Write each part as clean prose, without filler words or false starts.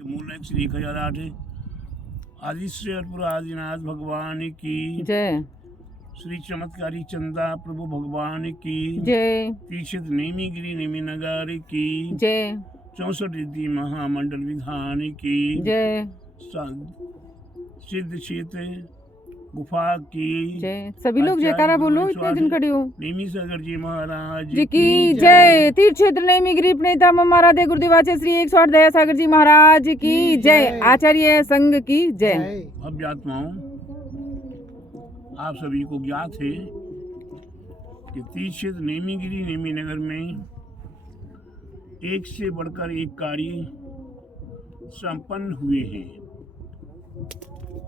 मूल श्री 1008 आदिश्वरपुर आदिनाथ भगवान की जय। श्री चमत्कारी चंदा प्रभु भगवान की जय। तीक्षित नेमीगिरी नेमी नगर की जय। 64 रिद्धि महामंडल विधान की जय। सिद्ध क्षेत्र गुफा की जय। सभी लोग जयकारा बोलो, इतने दिन खड़े हो। नेमी सागर जी महाराज जी की जय। तीर्थ क्षेत्र नेमीगिरी प्रणेता महाराधे गुरुदेवाचे श्री 108 दया सागर जी महाराज की जय। आचार्य संघ की जय। भव्य आत्माओं, आप सभी को ज्ञात है कि तीर्थ क्षेत्र नेमीगिरी नेमी नगर में एक से बढ़कर एक कार्य संपन्न हुए हैं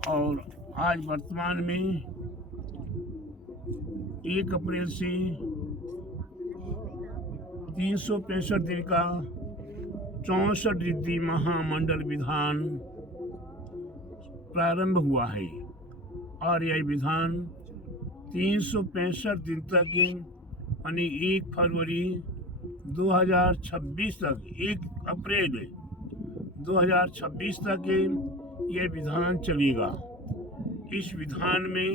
और आज वर्तमान में 1 अप्रैल से 365 दिन का 64 रिद्धि महामंडल विधान प्रारंभ हुआ है और यह विधान 365 दिन तक यानी 1 फरवरी 2026 तक 1 अप्रैल 2026 तक यह विधान चलेगा। इस विधान में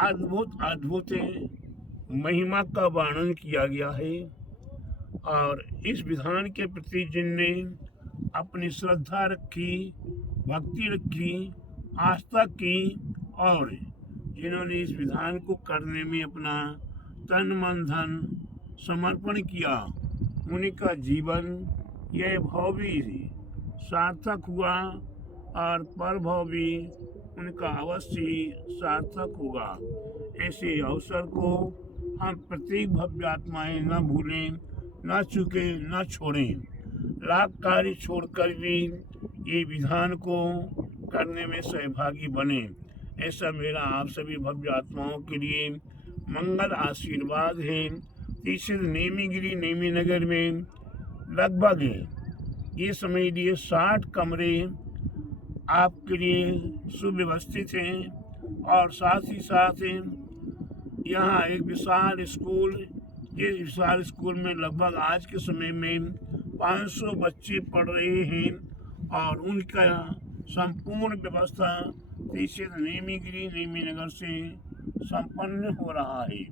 अद्भुत महिमा का वर्णन किया गया है और इस विधान के प्रति जिनने अपनी श्रद्धा रखी, भक्ति रखी, आस्था की और जिन्होंने इस विधान को करने में अपना तन मन धन समर्पण किया, उनका जीवन यह भाव भी सार्थक हुआ और परभाव भी उनका अवश्य सार्थक होगा। ऐसे अवसर को हम प्रत्येक भव्य आत्माएं न भूलें, न चूकें, न छोड़ें। लाख कार्य छोड़कर भी ये विधान को करने में सहभागी बने, ऐसा मेरा आप सभी भव्य आत्माओं के लिए मंगल आशीर्वाद है। तीसरे नेमीगिरी नेमी नगर में लगभग ये समझ लिए 60 कमरे आपके लिए सुव्यवस्थित हैं और साथ ही साथ यहाँ एक विशाल स्कूल, इस विशाल स्कूल में लगभग आज के समय में 500 बच्चे पढ़ रहे हैं और उनका संपूर्ण व्यवस्था तीसरे नेमीगिरी नेमी नगर से संपन्न हो रहा है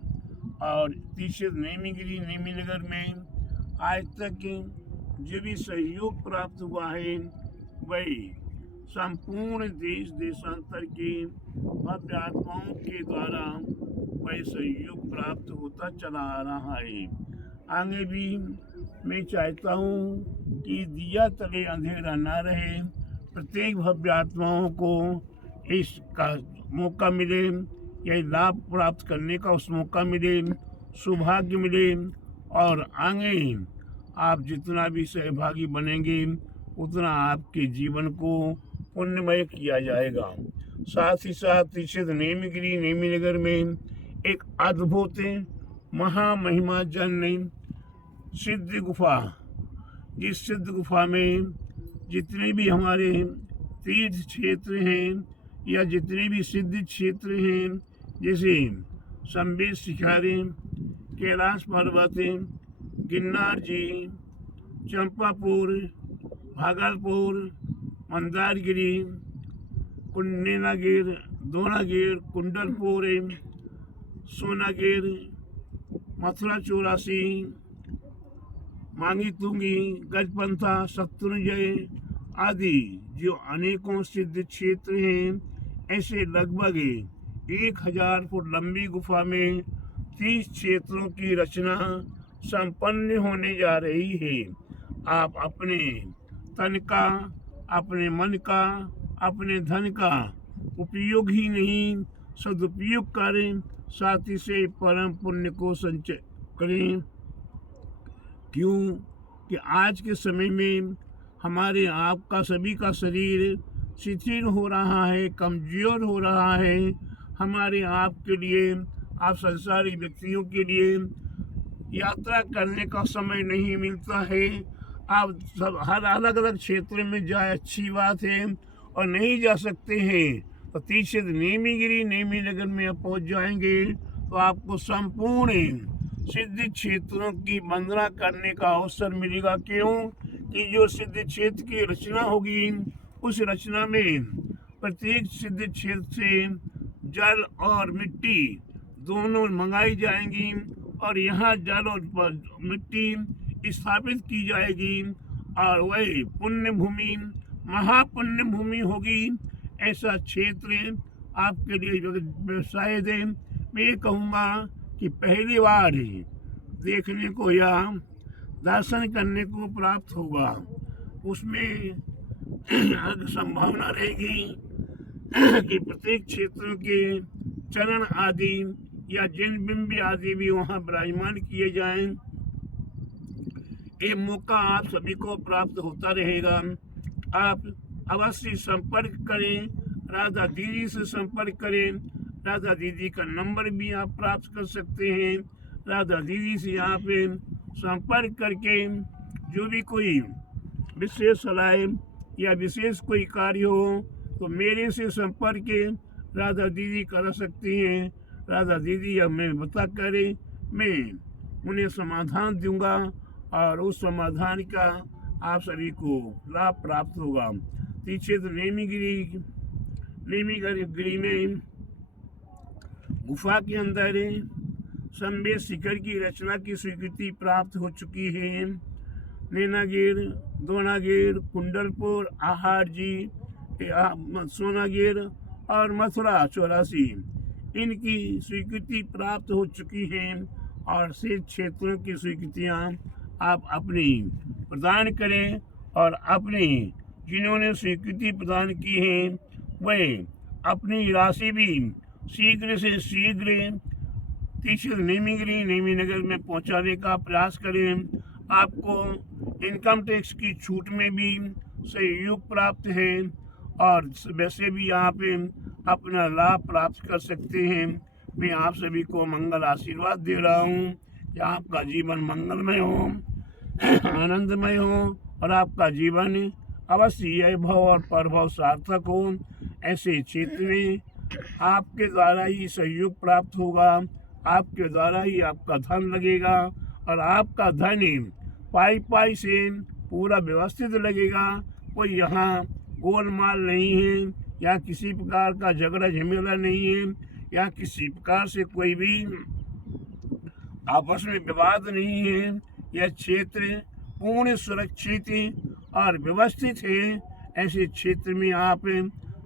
और तीसरे नेमीगिरी नेमी नगर में आज तक जो भी सहयोग प्राप्त हुआ है वही संपूर्ण देश देशांतर के भव्य आत्माओं के द्वारा वह सहयोग प्राप्त होता चला आ रहा है। आगे भी मैं चाहता हूँ कि दिया तले अंधेरा न रहे, प्रत्येक भव्य आत्माओं को इसका मौका मिले, यह लाभ प्राप्त करने का उस मौका मिले, सौभाग्य मिले और आगे आप जितना भी सहभागी बनेंगे उतना आपके जीवन को पुण्यमय किया जाएगा। साथ ही साथ तीसरे नेमीगिरी नेमी नगर में एक अद्भुत महामहिमा जन सिद्ध गुफा, जिस सिद्ध गुफा में जितने भी हमारे तीर्थ क्षेत्र हैं या जितने भी सिद्ध क्षेत्र हैं जैसे संबेद शिखर, कैलाश पर्वत, गिरनार जी, चंपापुर, भागलपुर, मंदारगिरी, कुंडनागिर, दोनागिर, कुंडलपुर, सोनागिर, मथुरा 84, मांगी तुंगी, गजपंथा, शत्रुंजय आदि जो अनेकों सिद्ध क्षेत्र हैं, ऐसे लगभग 1000 फुट लंबी गुफा में 30 क्षेत्रों की रचना संपन्न होने जा रही है। आप अपने तन का, अपने मन का, अपने धन का उपयोग ही नहीं सदुपयोग करें, साथ ही से परम पुण्य को संचय करें। क्यों कि आज के समय में हमारे आपका सभी का शरीर शिथिल हो रहा है, कमजोर हो रहा है। हमारे आप के लिए, आप संसारी व्यक्तियों के लिए यात्रा करने का समय नहीं मिलता है। आप सब हर अलग अलग क्षेत्र में जाए अच्छी बात है और नहीं जा सकते हैं तो तीसरे नेमीगिरी नेमी नगर में आप पहुँच जाएंगे तो आपको संपूर्ण सिद्ध क्षेत्रों की वंदना करने का अवसर मिलेगा। क्यों कि जो सिद्ध क्षेत्र की रचना होगी उस रचना में प्रत्येक सिद्ध क्षेत्र से जल और मिट्टी दोनों मंगाई जाएंगी और यहाँ जल और मिट्टी स्थापित की जाएगी और वही पुण्य भूमि महापुण्य भूमि होगी। ऐसा क्षेत्र आपके लिए शायद मैं ये कहूँगा कि पहली बार ही देखने को या दर्शन करने को प्राप्त होगा। उसमें संभावना रहेगी कि प्रत्येक क्षेत्र के चरण आदि या जिन बिंब आदि भी वहाँ विराजमान किए जाएं। ये मौका आप सभी को प्राप्त होता रहेगा। आप अवश्य संपर्क करें, राधा दीदी से संपर्क करें। राधा दीदी का नंबर भी आप प्राप्त कर सकते हैं। राधा दीदी से आप संपर्क करके जो भी कोई विशेष सलाह या विशेष कोई कार्य हो तो मेरे से संपर्क राधा दीदी कर सकती हैं। राधा दीदी हमें बता करें, मैं उन्हें समाधान दूंगा और उस समाधान का आप सभी को लाभ प्राप्त होगा। तीक्षेत्र नेमीगिरी में गुफा के अंदर संबे शिखर की रचना की स्वीकृति प्राप्त हो चुकी है। नैनागिर, द्रोणागिर, कुंडलपुर, आहार जी, सोनागिर और मथुरा 84 इनकी स्वीकृति प्राप्त हो चुकी है और शेष क्षेत्रों की स्वीकृतियाँ आप अपनी प्रदान करें और अपनी जिन्होंने स्वीकृति प्रदान की है वह अपनी राशि भी शीघ्र से शीघ्र तीक्षेत्र नेमीनगर में पहुंचाने का प्रयास करें। आपको इनकम टैक्स की छूट में भी सहयोग प्राप्त है और वैसे भी आप अपना लाभ प्राप्त कर सकते हैं। मैं आप सभी को मंगल आशीर्वाद दे रहा हूँ कि आपका जीवन मंगलमय हो, आनंदमय हो और आपका जीवन अवश्य यह भव और परभव सार्थक हो। ऐसे क्षेत्र में आपके द्वारा ही सहयोग प्राप्त होगा, आपके द्वारा ही आपका धन लगेगा और आपका धन पाई से पूरा व्यवस्थित लगेगा। कोई यहाँ गोलमाल नहीं है या किसी प्रकार का झगड़ा झमेला नहीं है या किसी प्रकार से कोई भी आपस में विवाद नहीं है। यह क्षेत्र पूर्ण सुरक्षित और व्यवस्थित है। ऐसे क्षेत्र में आप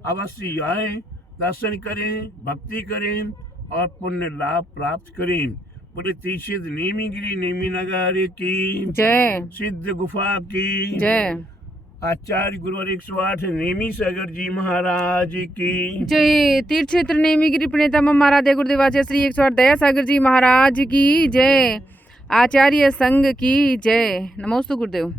अवश्य आए, दर्शन करें, भक्ति करें और पुण्य लाभ प्राप्त करें। बोले तीक्षेत्र नेमीनगर की जय, सिद्ध गुफा की जय, आचार्य गुरुवर 108 नेमी सागर जी महाराज की जय। तीर्थ क्षेत्र नेमीगिरी प्रणेता महाराज गुरुदेवाचार्य श्री 108 दया सागर जी महाराज की जय। आचार्य संघ की जय। नमोस्तु गुरुदेव।